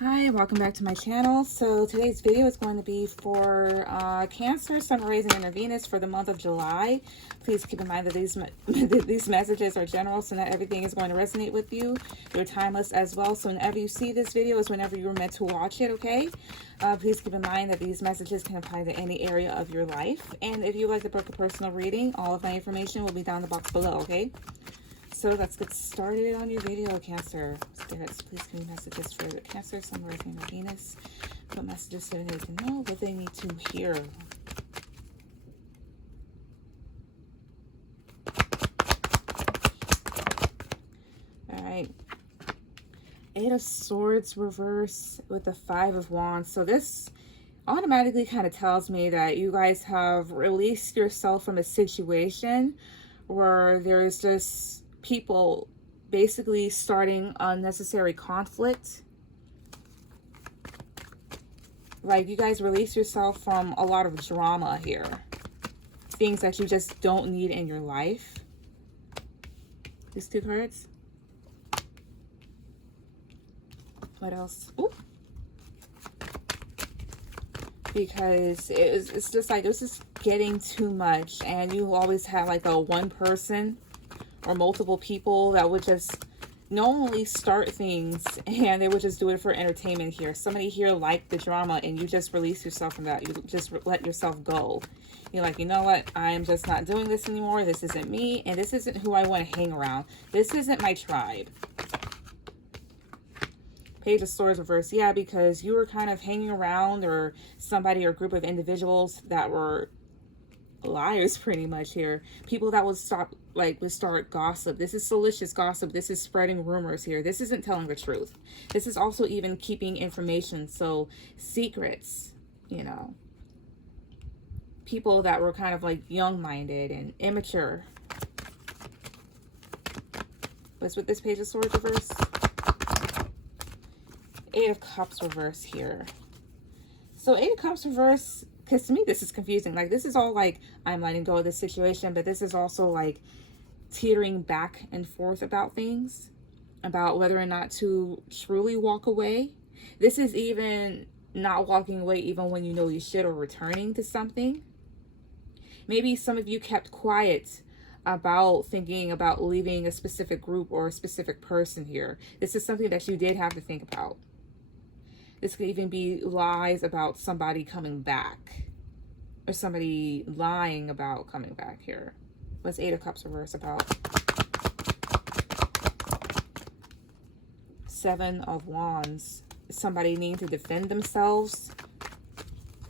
Hi, welcome back to my channel. So today's video is going to be for Cancer, Sun, Rising, and Venus for the month of July. Please keep in mind that these messages are general, so not everything is going to resonate with you. They're timeless as well, so whenever you see this video is whenever you're meant to watch it, okay? Please keep in mind that these messages can apply to any area of your life. And if you'd like to book a personal reading, all of my information will be down in the box below, okay? So let's get started on your video, Cancer. Spirits, please give me messages for Cancer, Sun, Rising, or Venus. What messages so they can know what they need to hear. Alright. 8 of Swords reverse with the 5 of Wands. So this automatically kind of tells me that you guys have released yourself from a situation where there's just people basically starting unnecessary conflict. Like you guys release yourself from a lot of drama here. Things that you just don't need in your life. These two cards. What else? Ooh. Because it's just like, it was just getting too much. And you always have like a one person or multiple people that would just knowingly start things and they would just do it for entertainment here. Somebody here liked the drama and you just release yourself from that. You just let yourself go. You're like, you know what? I'm just not doing this anymore. This isn't me and this isn't who I want to hang around. This isn't my tribe. Page of Swords reverse. Yeah, because you were kind of hanging around or somebody or group of individuals that were liars pretty much here. People that would start gossip. This is salacious gossip. This is spreading rumors here. This isn't telling the truth. This is also even keeping information. So secrets, you know. People that were kind of like young-minded and immature. What's with this Page of Swords reverse? 8 of Cups reverse here. So 8 of Cups reverse, because to me this is confusing. Like this is all like I'm letting go of this situation, but this is also like teetering back and forth about things, about whether or not to truly walk away. This is even not walking away even when you know you should, or returning to something. Maybe some of you kept quiet about thinking about leaving a specific group or a specific person here. This is something that you did have to think about. This could even be lies about somebody coming back. Or somebody lying about coming back here. What's 8 of Cups reverse about? 7 of Wands. Somebody needing to defend themselves.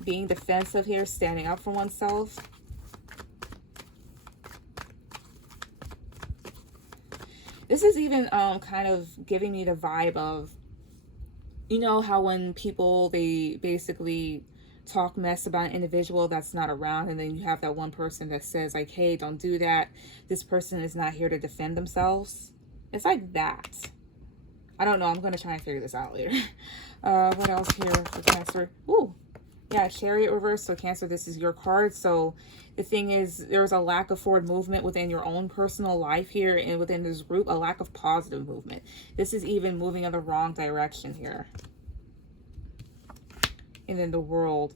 Being defensive here. Standing up for oneself. This is even kind of giving me the vibe of, you know how when people, they basically talk mess about an individual that's not around, and then you have that one person that says like, hey, don't do that. This person is not here to defend themselves. It's like that. I don't know. I'm going to try and figure this out later. What else here for Cancer? Ooh, yeah, Chariot reverse. So Cancer, this is your card. So the thing is, there's a lack of forward movement within your own personal life here and within this group, a lack of positive movement. This is even moving in the wrong direction here. And then the World.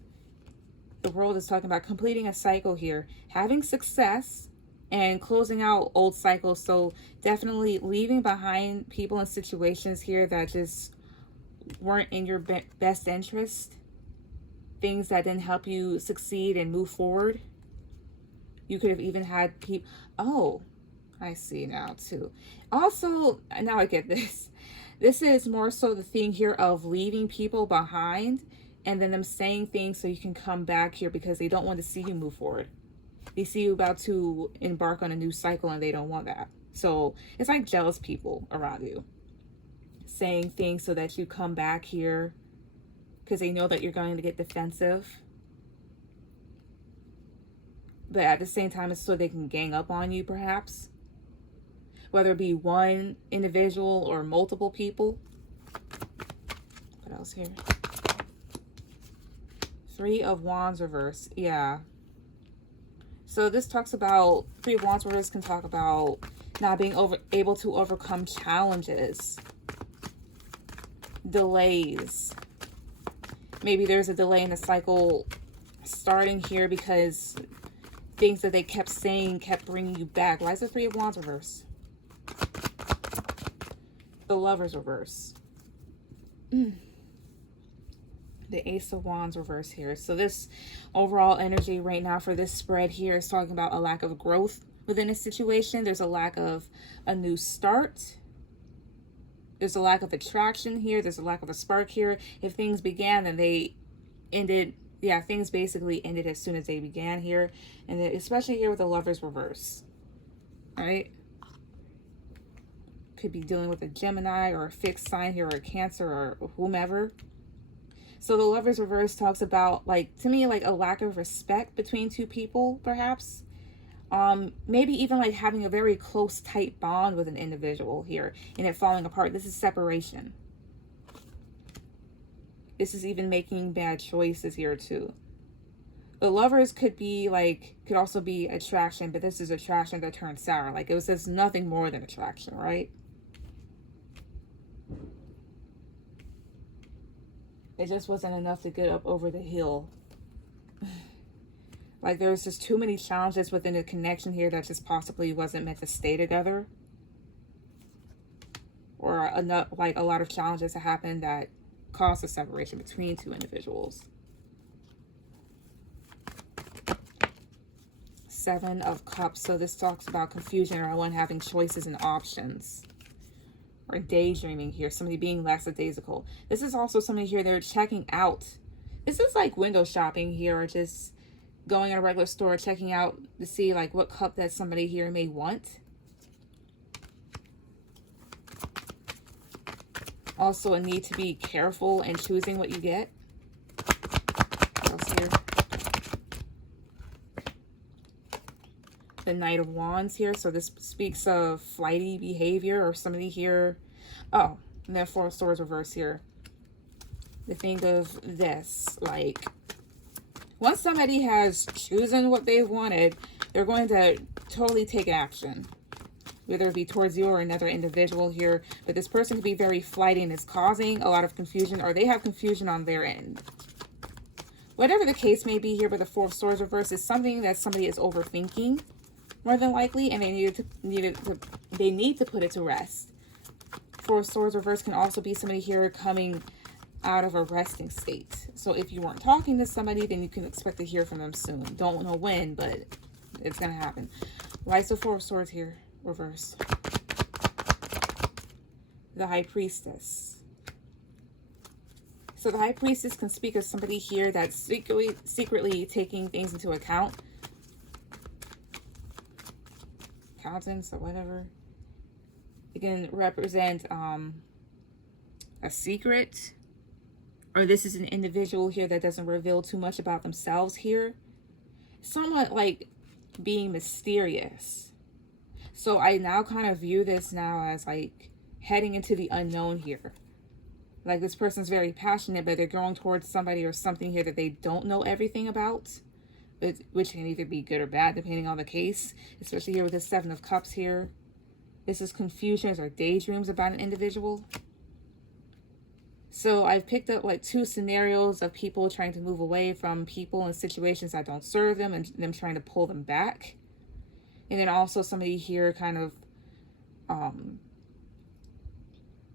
The World is talking about completing a cycle here, having success and closing out old cycles. So definitely leaving behind people and situations here that just weren't in your best interest. Things that didn't help you succeed and move forward. You could have even had people. Oh, I see now too. Also, now I get this. This is more so the thing here of leaving people behind and then them saying things so you can come back here because they don't want to see you move forward. They see you about to embark on a new cycle and they don't want that. So it's like jealous people around you saying things so that you come back here because they know that you're going to get defensive. But at the same time, it's so they can gang up on you, perhaps. Whether it be one individual or multiple people. What else here? 3 of Wands reverse. Yeah. So this talks about, 3 of Wands reverse can talk about not being able to overcome challenges. delays. Maybe there's a delay in the cycle starting here because things that they kept saying kept bringing you back. Why is the Three of Wands reverse? The Lovers reverse. The Ace of Wands reverse here. So this overall energy right now for this spread here is talking about a lack of growth within a situation. There's a lack of a new start. There's a lack of attraction here. There's a lack of a spark here. If things began, then they ended. Yeah, things basically ended as soon as they began here. And then especially here with the Lovers reverse. All right? Could be dealing with a Gemini or a fixed sign here or a Cancer or whomever. So the Lovers reverse talks about, like, to me, like a lack of respect between two people, perhaps. Maybe even like having a very close, tight bond with an individual here and it falling apart. This is separation. This is even making bad choices here too. The Lovers could be like, could also be attraction, but this is attraction that turned sour. Like it was just nothing more than attraction, right? It just wasn't enough to get up over the hill. Like there was just too many challenges within the connection here that just possibly wasn't meant to stay together. Or enough, like a lot of challenges that happened that caused a separation between two individuals. Seven of Cups. So this talks about confusion or one having choices and options. Or daydreaming here. Somebody being lackadaisical. This is also somebody here, they're checking out. This is like window shopping here or just going in a regular store, checking out to see like what cup that somebody here may want. Also a need to be careful in choosing what you get. What else here? The Knight of Wands here. So this speaks of flighty behavior or somebody here. Oh, and then Four of Swords reverse here. To think of this, like, once somebody has chosen what they've wanted, they're going to totally take action. Whether it be towards you or another individual here. But this person could be very flighty and is causing a lot of confusion, or they have confusion on their end. Whatever the case may be here, but the Four of Swords reverse is something that somebody is overthinking, more than likely, and they need to put it to rest. Four of Swords reverse can also be somebody here coming out of a resting state. So if you weren't talking to somebody, then you can expect to hear from them soon. Don't know when, but it's going to happen. Why is the Four of Swords here? Reverse. The High Priestess. So the High Priestess can speak of somebody here that's secretly taking things into account. Accountants or whatever. It can represent a secret. Or this is an individual here that doesn't reveal too much about themselves here. Somewhat like being mysterious. So I now kind of view this now as like heading into the unknown here. Like this person's very passionate, but they're going towards somebody or something here that they don't know everything about. Which can either be good or bad depending on the case. Especially here with the Seven of Cups here. This is confusions or daydreams about an individual. So I've picked up like two scenarios of people trying to move away from people and situations that don't serve them and them trying to pull them back. And then also somebody here kind of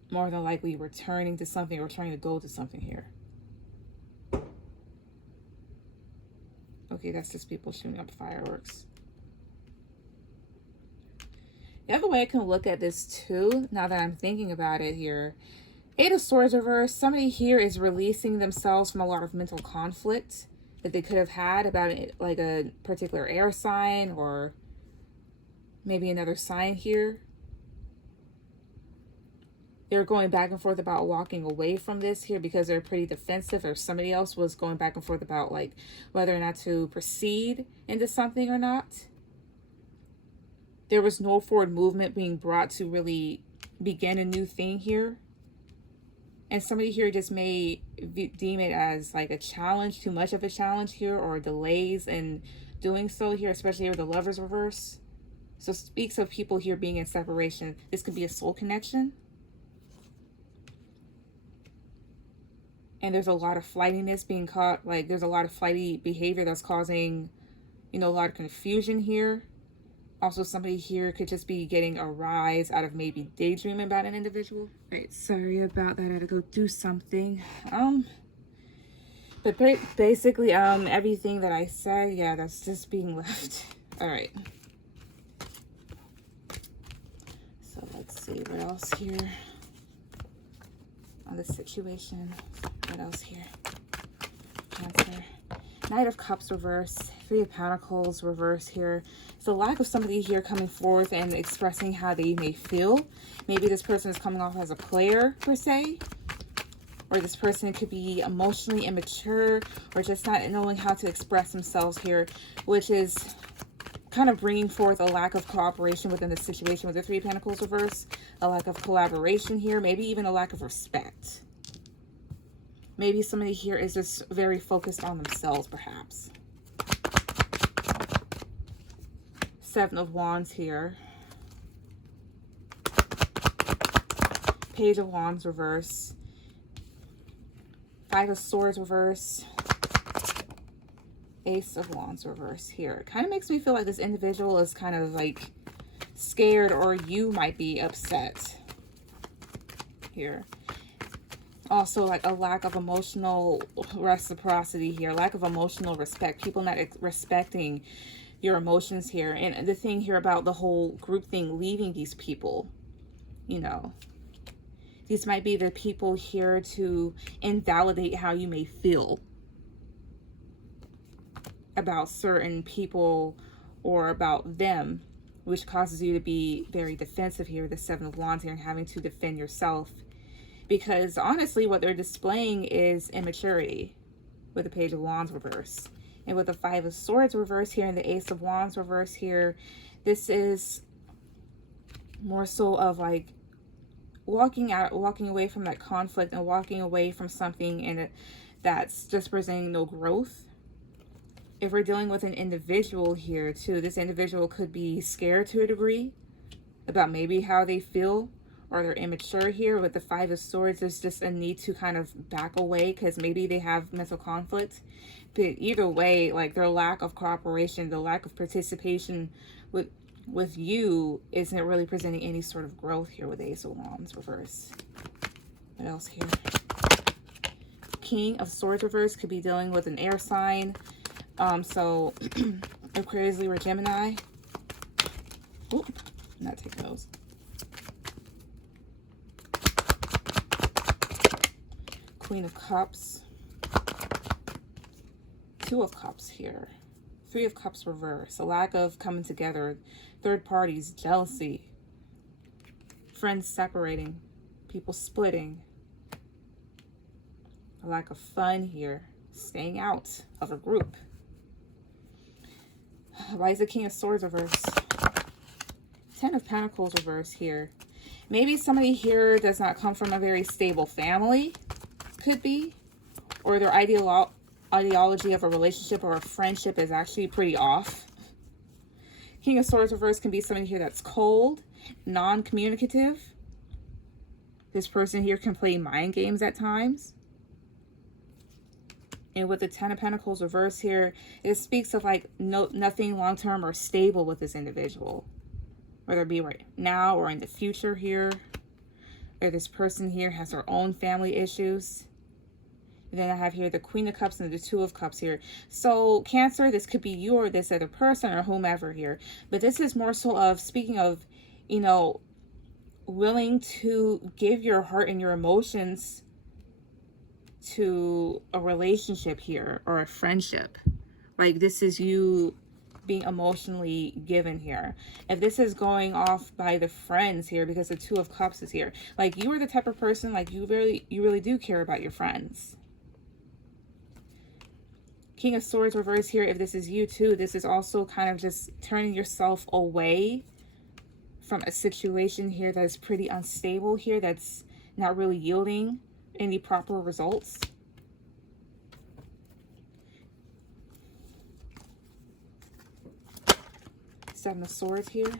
more than likely returning to something or trying to go to something here. Okay, that's just people shooting up fireworks. The other way I can look at this too, now that I'm thinking about it here, Eight of Swords reverse, somebody here is releasing themselves from a lot of mental conflict that they could have had about it, like a particular air sign or maybe another sign here. They're going back and forth about walking away from this here because they're pretty defensive, or somebody else was going back and forth about like whether or not to proceed into something or not. There was no forward movement being brought to really begin a new thing here. And somebody here just may deem it as like a challenge, too much of a challenge here, or delays in doing so here, especially here with the Lovers reverse. So it speaks of people here being in separation. This could be a soul connection. And there's a lot of flightiness being caught. Like there's a lot of flighty behavior that's causing, you know, a lot of confusion here. Also, somebody here could just be getting a rise out of maybe daydreaming about an individual. Right, sorry about that. I had to go do something. But basically, everything that I said, yeah, that's just being left. All right. So let's see what else here on the situation. What else here? Cancer. Knight of Cups reverse, Three of Pentacles reverse here. It's a lack of somebody here coming forth and expressing how they may feel. Maybe this person is coming off as a player per se, or this person could be emotionally immature or just not knowing how to express themselves here, which is kind of bringing forth a lack of cooperation within the situation with the Three of Pentacles reverse, a lack of collaboration here, maybe even a lack of respect. Maybe somebody here is just very focused on themselves, perhaps. Seven of Wands here. Page of Wands reverse. Five of Swords reverse. Ace of Wands reverse here. Kind of makes me feel like this individual is kind of like scared, or you might be upset here. Also, like a lack of emotional reciprocity here, lack of emotional respect, people not respecting your emotions here. And the thing here about the whole group thing, leaving these people, you know, these might be the people here to invalidate how you may feel about certain people or about them, which causes you to be very defensive here, the Seven of Wands here, and having to defend yourself. Because honestly, what they're displaying is immaturity with the Page of Wands reverse. And with the Five of Swords reverse here and the Ace of Wands reverse here, this is more so of like walking away from that conflict and walking away from something and that's just presenting no growth. If we're dealing with an individual here too, this individual could be scared to a degree about maybe how they feel, or they're immature here. With the Five of Swords, there's just a need to kind of back away because maybe they have mental conflict. But either way, like their lack of cooperation, the lack of participation with you isn't really presenting any sort of growth here with the Ace of Wands reverse. What else here? King of Swords reverse could be dealing with an air sign. So Aquarius, Libra, Gemini. Oop, not taking those. Queen of Cups. Two of Cups here. Three of Cups reverse. A lack of coming together. Third parties, jealousy. Friends separating. People splitting. A lack of fun here. Staying out of a group. Why is the King of Swords reverse? Ten of Pentacles reverse here. Maybe somebody here does not come from a very stable family. Could be. Or their ideology of a relationship or a friendship is actually pretty off. King of Swords reverse can be somebody here that's cold, non-communicative. This person here can play mind games at times. And with the Ten of Pentacles reverse here, it speaks of like nothing long-term or stable with this individual. Whether it be right now or in the future here. Or this person here has their own family issues. And then I have here the Queen of Cups and the Two of Cups here. So Cancer, this could be you or this other person or whomever here. But this is more so of, speaking of, you know, willing to give your heart and your emotions to a relationship here or a friendship. Like this is you being emotionally given here. If this is going off by the friends here, because the Two of Cups is here, like you are the type of person, like you really do care about your friends. King of Swords reverse here, if this is you too, this is also kind of just turning yourself away from a situation here that is pretty unstable here, that's not really yielding any proper results. Seven of Swords here.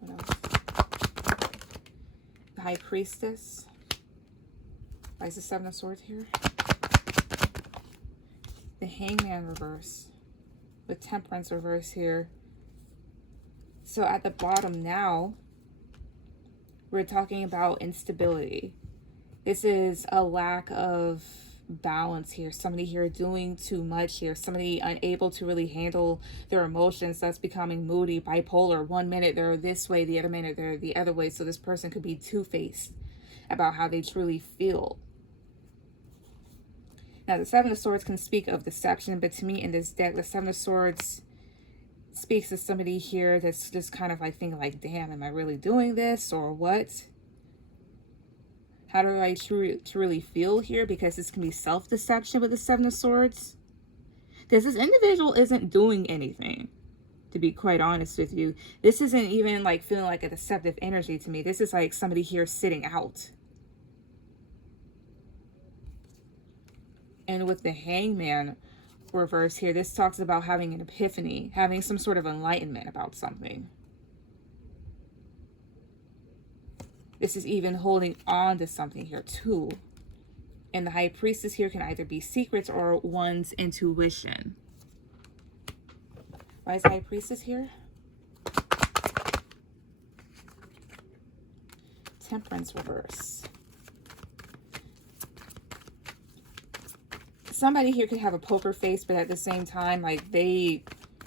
What else? The High Priestess. Why is the Seven of Swords here? The Hangman reverse. With Temperance reverse here. So at the bottom now, we're talking about instability. This is a lack of balance here. Somebody here doing too much here. Somebody unable to really handle their emotions. That's becoming moody, bipolar. One minute they're this way, the other minute they're the other way. So this person could be two-faced about how they truly feel. Now, the Seven of Swords can speak of deception, but to me in this deck, the Seven of Swords speaks to somebody here that's just kind of like thinking like, damn, am I really doing this or what? How do I truly feel here? Because this can be self-deception with the Seven of Swords. Because this individual isn't doing anything, to be quite honest with you. This isn't even like feeling like a deceptive energy to me. This is like somebody here sitting out. And with the Hangman reverse here, this talks about having an epiphany, having some sort of enlightenment about something. This is even holding on to something here too. And the High Priestess here can either be secrets or one's intuition. Why is the High Priestess here? Temperance reverse. Somebody here could have a poker face, but at the same time, like they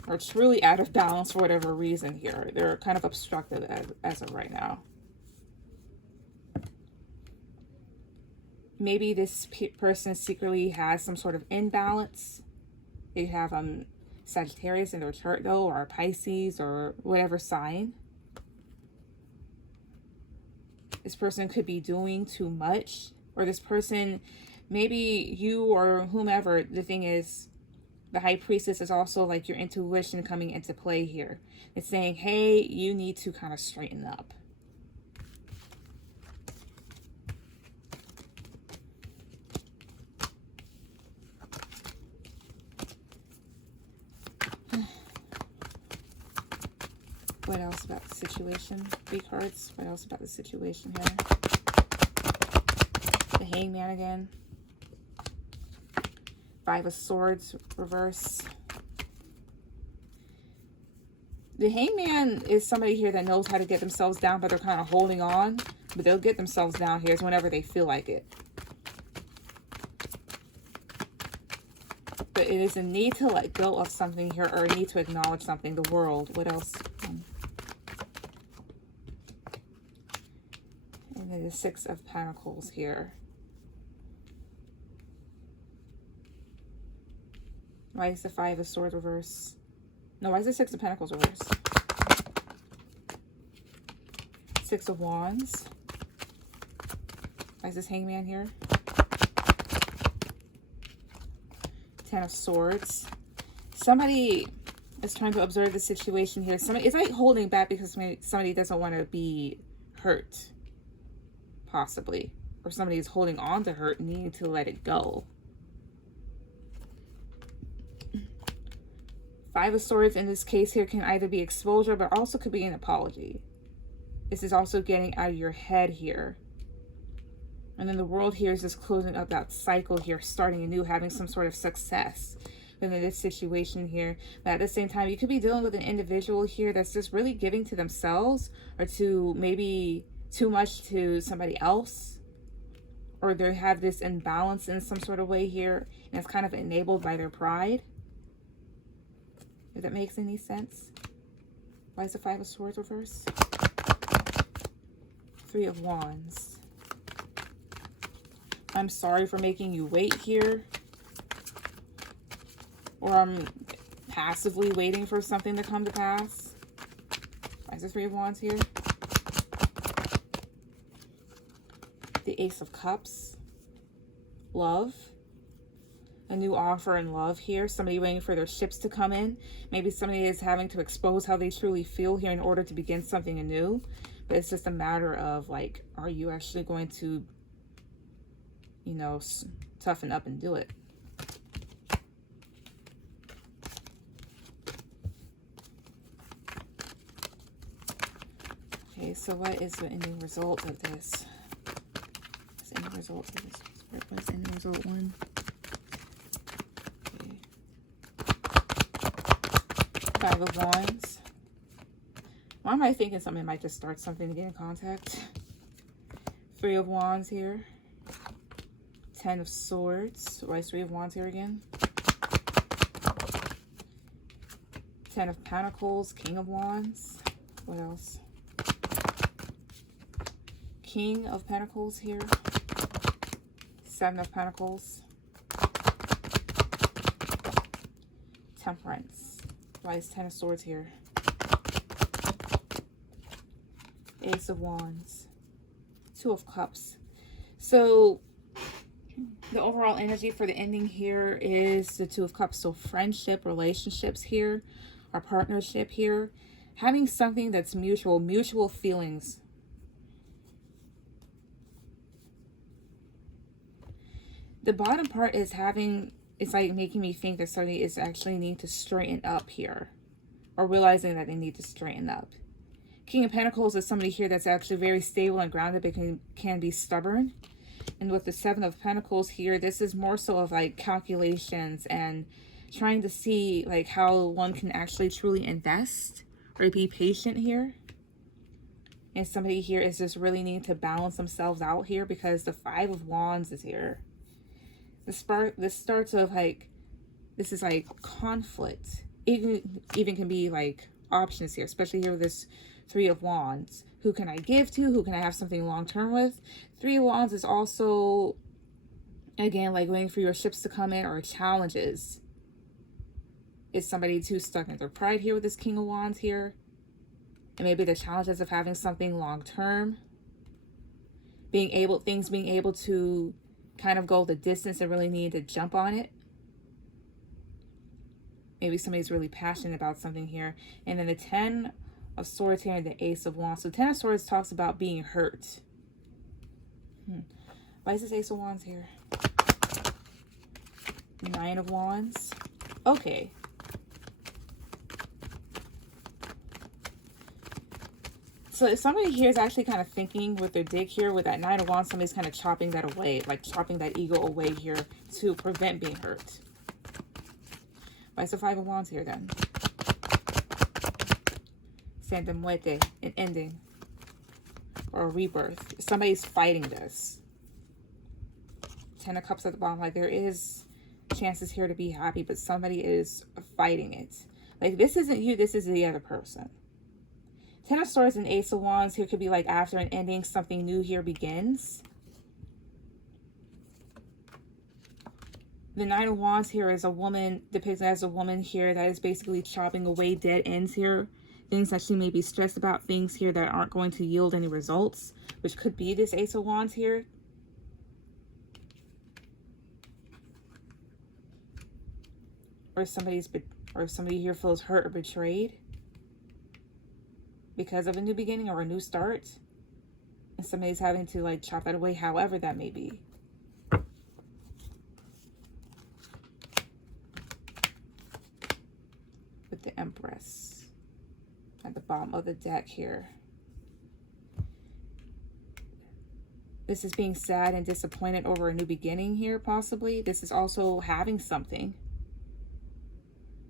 are truly out of balance for whatever reason here. They're kind of obstructive as of right now. Maybe this person secretly has some sort of imbalance. They have Sagittarius in their chart though, or Pisces, or whatever sign. This person could be doing too much, or this person, maybe you or whomever. The thing is, the High Priestess is also like your intuition coming into play here. It's saying, hey, you need to kind of straighten up. What else about the situation? 3 cards. What else about the situation here? The Hangman again. 5 of Swords reverse. The Hangman is somebody here that knows how to get themselves down, but they're kind of holding on. But they'll get themselves down here whenever they feel like it. But it is a need to let go of something here, or a need to acknowledge something. The world. What else? And then the 6 of Pentacles here. Why is the 5 of Swords reverse? No, why is the 6 of Pentacles reverse? 6 of Wands. Why is this Hangman here? 10 of Swords. Somebody is trying to observe the situation here. Somebody, it's like holding back because somebody doesn't want to be hurt. Possibly. Or somebody is holding on to hurt and needing to let it go. 5 of Swords in this case here can either be exposure, but also could be an apology. This is also getting out of your head here. And then the World here is just closing up that cycle here, starting anew, having some sort of success within this situation here. But at the same time, you could be dealing with an individual here that's just really giving to themselves, or to maybe too much to somebody else. Or they have this imbalance in some sort of way here, and it's kind of enabled by their pride. If that makes any sense. Why is the 5 of Swords reverse? 3 of Wands. I'm sorry for making you wait here. Or I'm passively waiting for something to come to pass. Why is the 3 of Wands here? The Ace of Cups. Love. A new offer in love here. Somebody waiting for their ships to come in. Maybe somebody is having to expose how they truly feel here in order to begin something anew. But it's just a matter of like, are you actually going to, you know, toughen up and do it? Okay, so what is the ending result of this? What's the ending result of this? What's in result 1? Okay. 5 of Wands. Why am I thinking somebody might just start something to get in contact? 3 of Wands here. 10 of Swords. Why is 3 of Wands here again? 10 of Pentacles. King of Wands. What else? King of Pentacles here. 7 of Pentacles. Temperance. Why is 10 of Swords here? Ace of Wands. 2 of Cups. So the overall energy for the ending here is the 2 of Cups. So friendship, relationships here, our partnership here, having something that's mutual feelings. The bottom part is it's like making me think that somebody is actually needing to straighten up here, or realizing that they need to straighten up. King of Pentacles is somebody here that's actually very stable and grounded, but can be stubborn. And with the 7 of Pentacles here, this is more so of like calculations and trying to see like how one can actually truly invest or be patient here. And somebody here is just really needing to balance themselves out here because the 5 of Wands is here. This starts of like, this is like conflict. Even can be like options here, especially here with this 3 of Wands. Who can I give to? Who can I have something long-term with? 3 of Wands is also, again, like waiting for your ships to come in or challenges. Is somebody too stuck in their pride here with this King of Wands here? And maybe the challenges of having something long-term. Being able to kind of go the distance and really need to jump on it. Maybe somebody's really passionate about something here. And then the 10 of Swords here and the Ace of Wands. So 10 of Swords talks about being hurt. Why is this Ace of Wands here? 9 of Wands. Okay. So if somebody here is actually kind of thinking with their dick here, with that 9 of Wands, somebody's kind of chopping that away, like chopping that ego away here to prevent being hurt. Why is the 5 of Wands here then? Santa Muerte, an ending. Or a rebirth. Somebody's fighting this. 10 of Cups at the bottom. Like there is chances here to be happy, but somebody is fighting it. Like this isn't you, this is the other person. 10 of Swords and Ace of Wands here could be like after an ending, something new here begins. The 9 of Wands here is a woman, depicted as a woman here that is basically chopping away dead ends here. Things that she may be stressed about, things here that aren't going to yield any results, which could be this Ace of Wands here. Or somebody here feels hurt or betrayed because of a new beginning or a new start. And somebody's having to like chop that away, however that may be. With the Empress at the bottom of the deck here. This is being sad and disappointed over a new beginning here, possibly. This is also having something.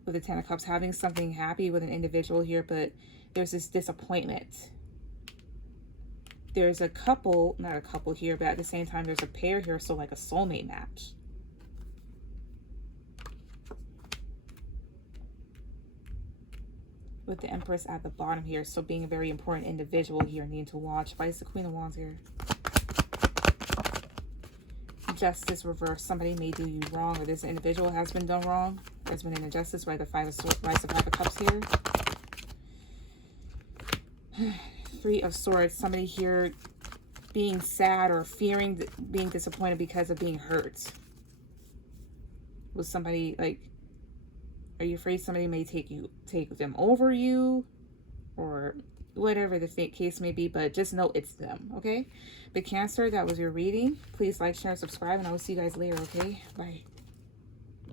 With the 10 of Cups, having something happy with an individual here, but there's this disappointment. There's a couple, not a couple here, but at the same time, there's a pair here, so like a soulmate match. With the Empress at the bottom here, so being a very important individual here, needing to watch. Why is the Queen of Wands here? Justice reverse. Somebody may do you wrong, or this individual has been done wrong. There's been an injustice. Why the 5 of Swords, why is the 5 of Cups here? 3 of Swords. Somebody here being sad or fearing being disappointed because of being hurt. Was somebody like, are you afraid somebody may take them over you, or whatever the case may be, but just know it's them, okay? But Cancer, that was your reading. Please like, share, and subscribe, and I will see you guys later, okay? Bye.